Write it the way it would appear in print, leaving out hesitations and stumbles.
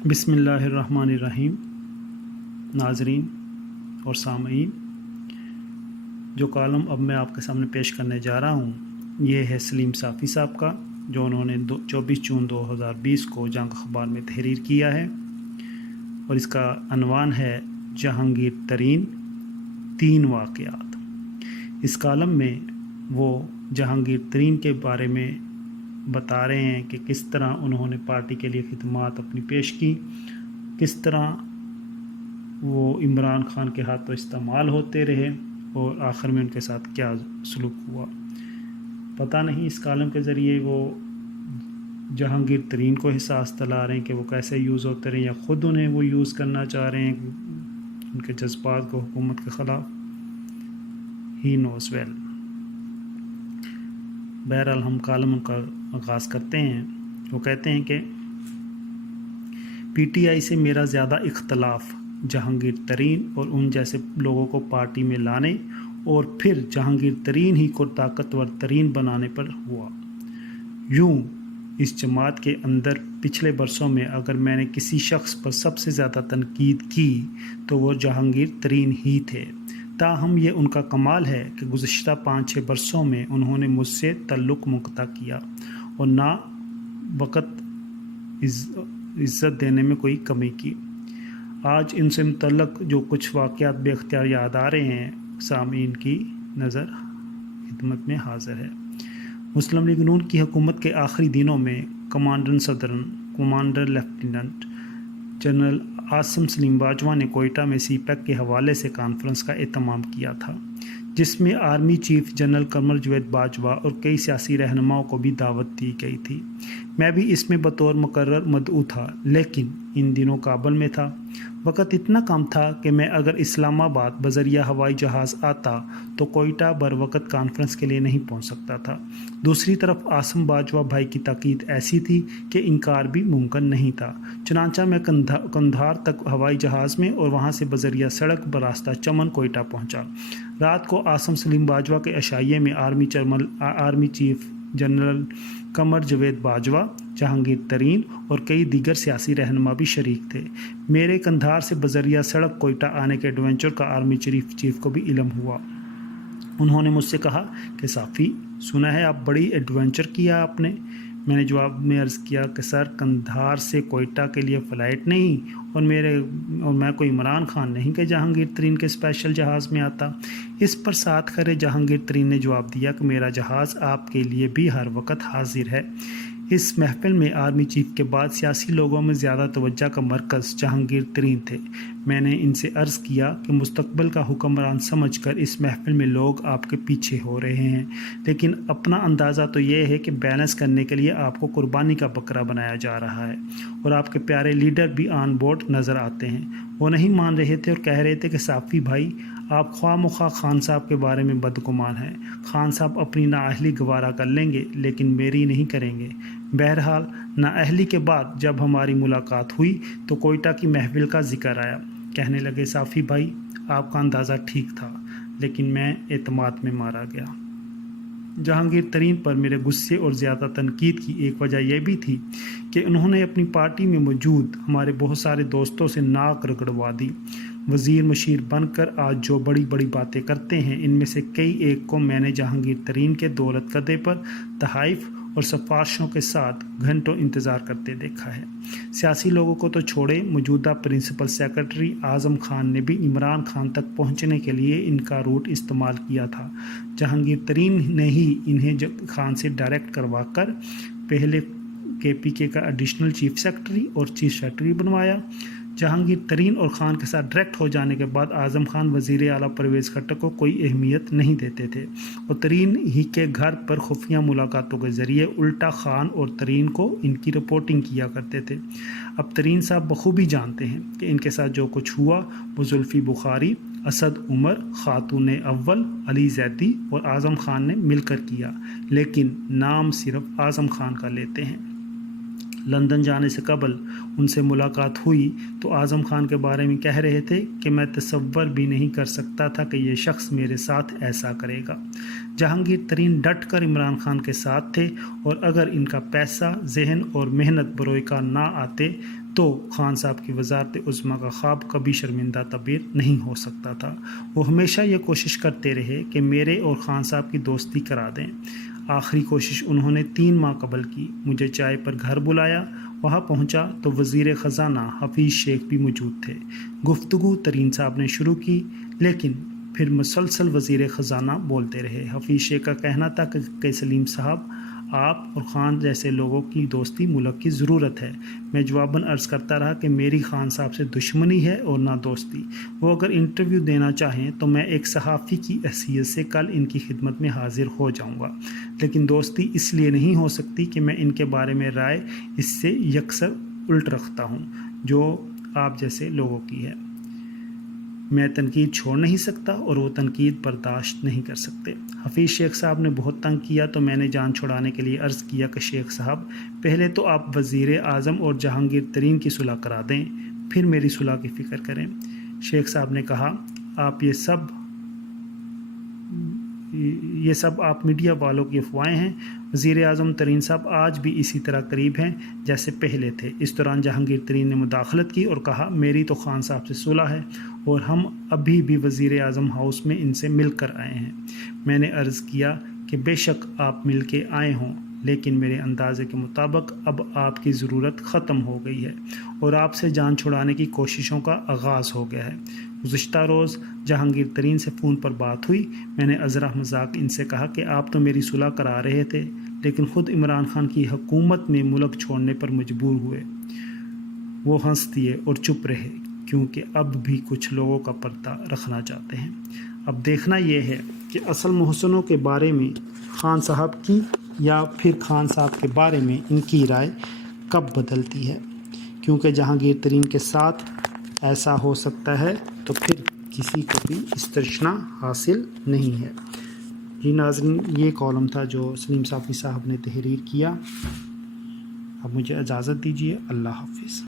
बिस्मिल्लाहिर्रहमानिर्रहीम। नाज़रीन और सामईन, जो कॉलम अब मैं आपके सामने पेश करने जा रहा हूँ ये है सलीम साफ़ी साहब का, जो उन्होंने 24 जून 2020 को जंग अखबार में तहरीर किया है और इसका अनवान है जहांगीर तरीन 3 वाक़यात। इस कॉलम में वो जहांगीर तरीन के बारे में बता रहे हैं कि किस तरह उन्होंने पार्टी के लिए खिदमात अपनी पेश की, किस तरह वो इमरान खान के हाथों इस्तेमाल होते रहे और आखिर में उनके साथ क्या सलूक हुआ। पता नहीं इस कॉलम के ज़रिए वो जहांगीर तरीन को एहसास दिला रहे हैं कि वो कैसे यूज़ होते रहे या ख़ुद उन्हें वो यूज़ करना चाह रहे हैं उनके जज्बात को हुकूमत के ख़िलाफ़। He knows well. बहरहाल हम कॉलम का आगाज़ करते हैं। वो कहते हैं कि पीटीआई से मेरा ज़्यादा इख्तलाफ जहांगीर तरीन और उन जैसे लोगों को पार्टी में लाने और फिर जहांगीर तरीन ही को ताकतवर तरीन बनाने पर हुआ। यूँ इस जमात के अंदर पिछले बरसों में अगर मैंने किसी शख्स पर सबसे ज़्यादा तनकीद की तो वो जहांगीर तरीन ही थे। ताहम ये उनका कमाल है कि गुज़िश्ता 5-6 बरसों में उन्होंने मुझसे तल्लुक़ मुक़ता किया और ना वक़्त इज़्ज़त देने में कोई कमी की। आज इनसे मुतल्लक़ जो कुछ वाक़यात बेख्तियार याद आ रहे हैं सामीन की नज़र खिदमत में हाज़िर है। मुस्लिम लीग नून की हुकूमत के आखिरी दिनों में commander lieutenant general Asim Salim Bajwa ने कोयटा में सीपैक के हवाले से कॉन्फ्रेंस का एहतमाम किया था, जिसमें आर्मी चीफ जनरल कमर जवेद बाजवा और कई सियासी रहनुमाओं को भी दावत दी गई थी। मैं भी इसमें बतौर मुकर्रर मदऊ था, लेकिन इन दिनों काबुल में था। वक़्त इतना कम था कि मैं अगर इस्लामाबाद बज़रिया हवाई जहाज़ आता तो कोयटा बर वक़्त कॉन्फ्रेंस के लिए नहीं पहुंच सकता था। दूसरी तरफ आसिम बाजवा भाई की ताकीद ऐसी थी कि इनकार भी मुमकिन नहीं था। चुनांचा मैं कंधार तक हवाई जहाज़ में और वहां से बज़रिया सड़क बरास्ता चमन कोयटा पहुंचा। रात को आसिम सलीम बाजवा के अशाइये में आर्मी चीफ जनरल कमर जवेद बाजवा, जहांगीर तरीन और कई दीगर सियासी रहनुमा भी शरीक थे। मेरे कंधार से बज़रिया सड़क कोयटा आने के एडवेंचर का आर्मी चीफ को भी इल्म हुआ। उन्होंने मुझसे कहा कि साफ़ी, सुना है आप बड़ी एडवेंचर किया आपने। मैंने जवाब में अर्ज़ किया कि सर, कंधार से कोयटा के लिए फ़्लाइट नहीं और मैं कोई इमरान खान नहीं कि जहांगीर तरीन के स्पेशल जहाज़ में आता। इस पर साथ खड़े जहांगीर तरीन ने जवाब दिया कि मेरा जहाज़ आपके लिए भी हर वक्त हाजिर है। इस महफिल में आर्मी चीफ के बाद सियासी लोगों में ज़्यादा तवज्जो का मरकज़ जहांगीर तरीन थे। मैंने इनसे अर्ज़ किया कि मुस्तकबिल का हुक्मरान समझकर इस महफिल में लोग आपके पीछे हो रहे हैं, लेकिन अपना अंदाज़ा तो ये है कि बैलेंस करने के लिए आपको कुर्बानी का बकरा बनाया जा रहा है और आपके प्यारे लीडर भी ऑन बोर्ड नज़र आते हैं। वो नहीं मान रहे थे और कह रहे थे कि साफ़ी भाई, आप ख्वाह खान साहब के बारे में बदगुमान हैं। खान साहब अपनी नाअहली गवारा कर लेंगे लेकिन मेरी नहीं करेंगे। बहरहाल नाअहली के बाद जब हमारी मुलाकात हुई तो कोयटा की महफिल का जिक्र आया। कहने लगे, साफ़ी भाई, आपका अंदाज़ा ठीक था, लेकिन मैं एतमाद में मारा गया। जहांगीर तरीन पर मेरे गुस्से और ज़्यादा तनकीद की एक वजह यह भी थी कि उन्होंने अपनी पार्टी में मौजूद हमारे बहुत सारे दोस्तों से नाक रगड़वा दी। वज़ीर मशीर बनकर आज जो बड़ी बड़ी बातें करते हैं, इनमें से कई एक को मैंने जहांगीर तरीन के दौलत कदे पर तहाइफ और सिफारिशों के साथ घंटों इंतज़ार करते देखा है। सियासी लोगों को तो छोड़े, मौजूदा प्रिंसिपल सेक्रेटरी आज़म खान ने भी इमरान खान तक पहुंचने के लिए इनका रूट इस्तेमाल किया था। जहांगीर तरीन ने ही इन्हें खान से डायरेक्ट करवाकर पहले केपीके का एडिशनल चीफ सेक्रेटरी और चीफ सेक्रेटरी बनवाया। जहांगीर तरीन और खान के साथ डायरेक्ट हो जाने के बाद आज़म खान वज़ीर आला परवेज़ खट्टक को कोई अहमियत नहीं देते थे और तरीन ही के घर पर खुफिया मुलाकातों के ज़रिए उल्टा खान और तरीन को इनकी रिपोर्टिंग किया करते थे। अब तरीन साहब बखूबी जानते हैं कि इनके साथ जो कुछ हुआ वो जुल्फ़ी बुखारी, असद उमर, खातून अव्वल, अली जैदी और आज़म खान ने मिलकर किया, लेकिन नाम सिर्फ आज़म खान का लेते हैं। लंदन जाने से कबल उनसे मुलाकात हुई तो आज़म खान के बारे में कह रहे थे कि मैं तसव्वुर भी नहीं कर सकता था कि ये शख्स मेरे साथ ऐसा करेगा। जहांगीर तरीन डट कर इमरान खान के साथ थे और अगर इनका पैसा, जहन और मेहनत बरोए का ना आते تو خان صاحب کی وزارت عظمیٰ کا خواب کبھی شرمندہ تعبیر نہیں ہو سکتا تھا۔ وہ ہمیشہ یہ کوشش کرتے رہے کہ میرے اور خان صاحب کی دوستی کرا دیں۔ آخری کوشش انہوں نے 3 ماہ قبل کی۔ مجھے چائے پر گھر بلایا، وہاں پہنچا تو وزیر خزانہ حفیظ شیخ بھی موجود تھے۔ گفتگو ترین صاحب نے شروع کی، لیکن پھر مسلسل وزیر خزانہ بولتے رہے۔ حفیظ شیخ کا کہنا تھا کہ سلیم صاحب، آپ اور خان جیسے لوگوں کی دوستی ملک کی ضرورت ہے۔ میں جواباً عرض کرتا رہا کہ میری خان صاحب سے دشمنی ہے اور نہ دوستی۔ وہ اگر انٹرویو دینا چاہیں تو میں ایک صحافی کی حیثیت سے کل ان کی خدمت میں حاضر ہو جاؤں گا، لیکن دوستی اس لیے نہیں ہو سکتی کہ میں ان کے بارے میں رائے اس سے یکسر الٹ رکھتا ہوں جو آپ جیسے لوگوں کی ہے۔ میں تنقید چھوڑ نہیں سکتا اور وہ تنقید برداشت نہیں کر سکتے۔ حفیظ شیخ صاحب نے بہت تنگ کیا تو میں نے جان چھڑانے کے لیے عرض کیا کہ شیخ صاحب، پہلے تو آپ وزیر اعظم اور جہانگیر ترین کی صلح کرا دیں، پھر میری صلح کی فکر کریں۔ شیخ صاحب نے کہا، آپ یہ سب آپ میڈیا والوں کی افواہیں ہیں۔ وزیر اعظم ترین صاحب آج بھی اسی طرح قریب ہیں جیسے پہلے تھے۔ اس دوران جہانگیر ترین نے مداخلت کی اور کہا، میری تو خان صاحب سے صلح ہے اور ہم ابھی بھی وزیر اعظم ہاؤس میں ان سے مل کر آئے ہیں۔ میں نے عرض کیا کہ بے شک آپ مل کے آئے ہوں، لیکن میرے اندازے کے مطابق اب آپ کی ضرورت ختم ہو گئی ہے اور آپ سے جان چھڑانے کی کوششوں کا آغاز ہو گیا ہے۔ گزشتہ روز جہانگیر ترین سے فون پر بات ہوئی۔ میں نے ازرا مذاق ان سے کہا کہ آپ تو میری صلح کرا رہے تھے، لیکن خود عمران خان کی حکومت میں ملک چھوڑنے پر مجبور ہوئے۔ وہ ہنس دیے اور چپ رہے، کیونکہ اب بھی کچھ لوگوں کا پردہ رکھنا چاہتے ہیں۔ اب دیکھنا یہ ہے کہ اصل محسنوں کے بارے میں خان صاحب کی یا پھر خان صاحب کے بارے میں ان کی رائے کب بدلتی ہے، کیونکہ جہانگیر ترین کے ساتھ ایسا ہو سکتا ہے تو پھر کسی کو بھی استثنا حاصل نہیں ہے۔ جی ناظرین، یہ کالم تھا جو سلیم صافی صاحب نے تحریر کیا۔ اب مجھے اجازت دیجیے، اللہ حافظ۔